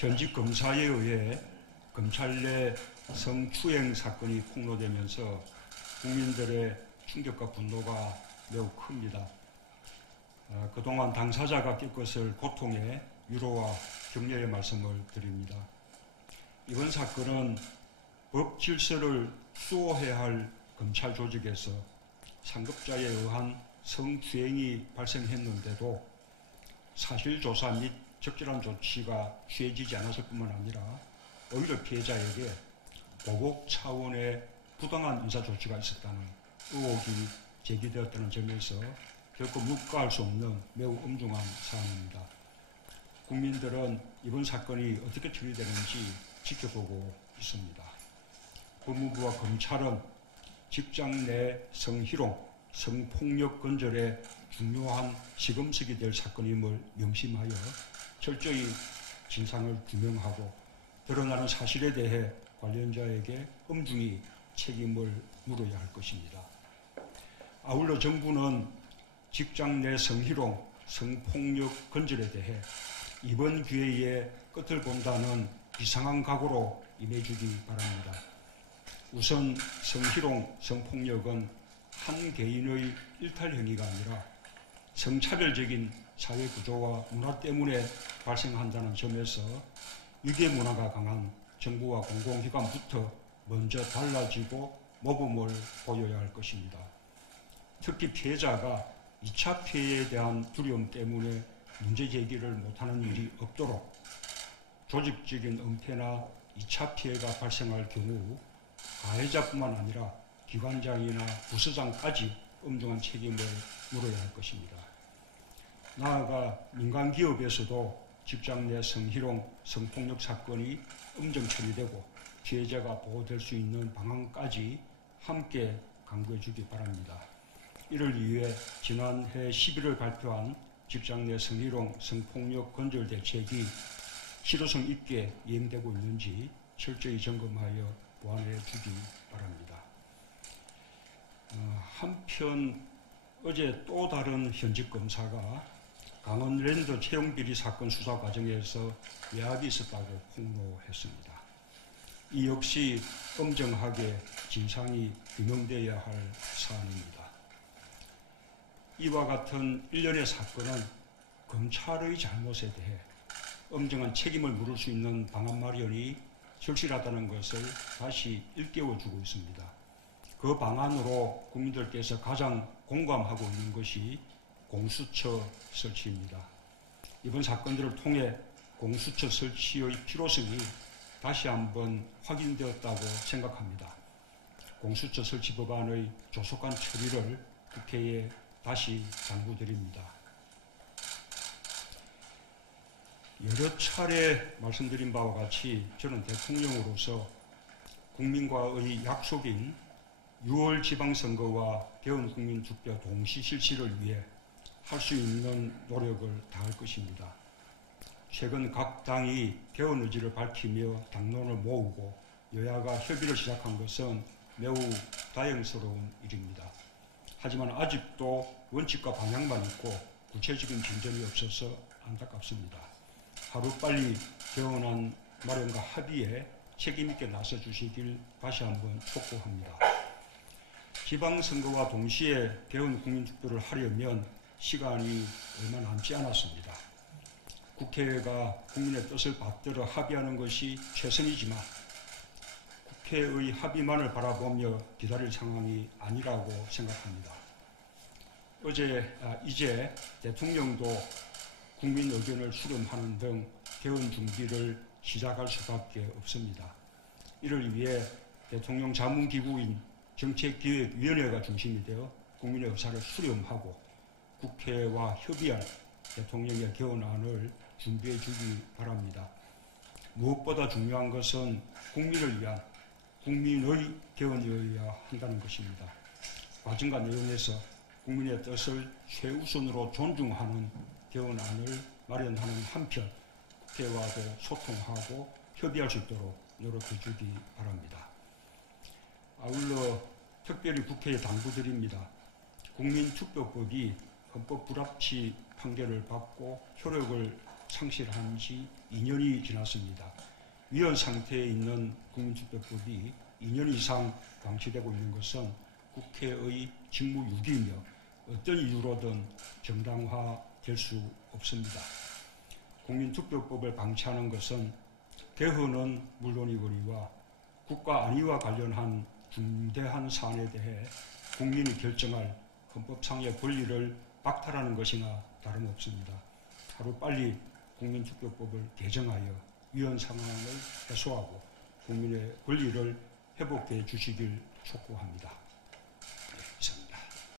현직 검사에 의해 검찰 내 성추행 사건이 폭로되면서 국민들의 충격과 분노가 매우 큽니다. 그동안 당사자가 겪었을 고통에 위로와 격려의 말씀을 드립니다. 이번 사건은 법 질서를 수호해야 할 검찰 조직에서 상급자에 의한 성추행이 발생했는데도 사실조사 및 적절한 조치가 취해지지 않았을 뿐만 아니라 오히려 피해자에게 보복 차원의 부당한 인사조치가 있었다는 의혹이 제기되었다는 점에서 결코 묵과할 수 없는 매우 엄중한 사안입니다. 국민들은 이번 사건이 어떻게 처리되는지 지켜보고 있습니다. 법무부와 검찰은 직장 내 성희롱, 성폭력 근절에 중요한 시금석이 될 사건임을 명심하여 철저히 진상을 규명하고 드러나는 사실에 대해 관련자에게 엄중히 책임을 물어야 할 것입니다. 아울러 정부는 직장 내 성희롱, 성폭력 근절에 대해 이번 기회에 끝을 본다는 비상한 각오로 임해주기 바랍니다. 우선 성희롱, 성폭력은 한 개인의 일탈 행위가 아니라 성차별적인 사회 구조와 문화 때문에 발생한다는 점에서 유괴 문화가 강한 정부와 공공기관부터 먼저 달라지고 모범을 보여야 할 것입니다. 특히 피해자가 2차 피해에 대한 두려움 때문에 문제 제기를 못하는 일이 없도록 조직적인 은폐나 2차 피해가 발생할 경우 가해자뿐만 아니라 기관장이나 부서장까지 엄중한 책임을 물어야 할 것입니다. 나아가 민간기업에서도 직장 내 성희롱, 성폭력 사건이 엄정 처리되고 피해자가 보호될 수 있는 방안까지 함께 강구해 주기 바랍니다. 이를 위해 지난해 11월 발표한 직장 내 성희롱, 성폭력 근절 대책이 실효성 있게 이행되고 있는지 철저히 점검하여 보완해 주기 바랍니다. 한편 어제 또 다른 현직 검사가 강원랜드 채용비리 사건 수사 과정에서 외압이 있었다고 폭로했습니다. 이 역시 엄정하게 진상이 규명되어야 할 사안입니다. 이와 같은 일련의 사건은 검찰의 잘못에 대해 엄정한 책임을 물을 수 있는 방안 마련이 절실하다는 것을 다시 일깨워주고 있습니다. 그 방안으로 국민들께서 가장 공감하고 있는 것이 공수처 설치입니다. 이번 사건들을 통해 공수처 설치의 필요성이 다시 한번 확인되었다고 생각합니다. 공수처 설치 법안의 조속한 처리를 국회에 다시 당부드립니다. 여러 차례 말씀드린 바와 같이 저는 대통령으로서 국민과의 약속인 6월 지방선거와 개헌국민투표 동시 실시를 위해 할 수 있는 노력을 다할 것입니다. 최근 각 당이 개헌 의지를 밝히며 당론을 모으고 여야가 협의를 시작한 것은 매우 다행스러운 일입니다. 하지만 아직도 원칙과 방향만 있고 구체적인 진전이 없어서 안타깝습니다. 하루빨리 개헌안 마련과 합의에 책임있게 나서주시길 다시 한번 촉구합니다. 지방선거와 동시에 개헌 국민투표를 하려면 시간이 얼마 남지 않았습니다. 국회가 국민의 뜻을 받들어 합의하는 것이 최선이지만 국회의 합의만을 바라보며 기다릴 상황이 아니라고 생각합니다. 이제 대통령도 국민 의견을 수렴하는 등 개헌 준비를 시작할 수밖에 없습니다. 이를 위해 대통령 자문기구인 정책기획위원회가 중심이 되어 국민의 의사를 수렴하고 국회와 협의할 대통령의 개헌안을 준비해 주기 바랍니다. 무엇보다 중요한 것은 국민을 위한 국민의 개헌이어야 한다는 것입니다. 과정과 내용에서 국민의 뜻을 최우선으로 존중하는 개헌안을 마련하는 한편 국회와도 소통하고 협의할 수 있도록 노력해 주기 바랍니다. 아울러 특별히 국회에 당부드립니다. 국민투표법이 헌법 불합치 판결을 받고 효력을 상실한 지 2년이 지났습니다. 위헌 상태에 있는 국민투표법이 2년 이상 방치되고 있는 것은 국회의 직무유기이며 어떤 이유로든 정당화될 수 없습니다. 국민투표법을 방치하는 것은 개헌은 물론이거니와 국가 안위와 관련한 중대한 사안에 대해 국민이 결정할 헌법상의 권리를 박탈하는 것이나 다름없습니다. 하루빨리 국민투표법을 개정하여 위헌 상황을 해소하고 국민의 권리를 회복해 주시길 촉구합니다.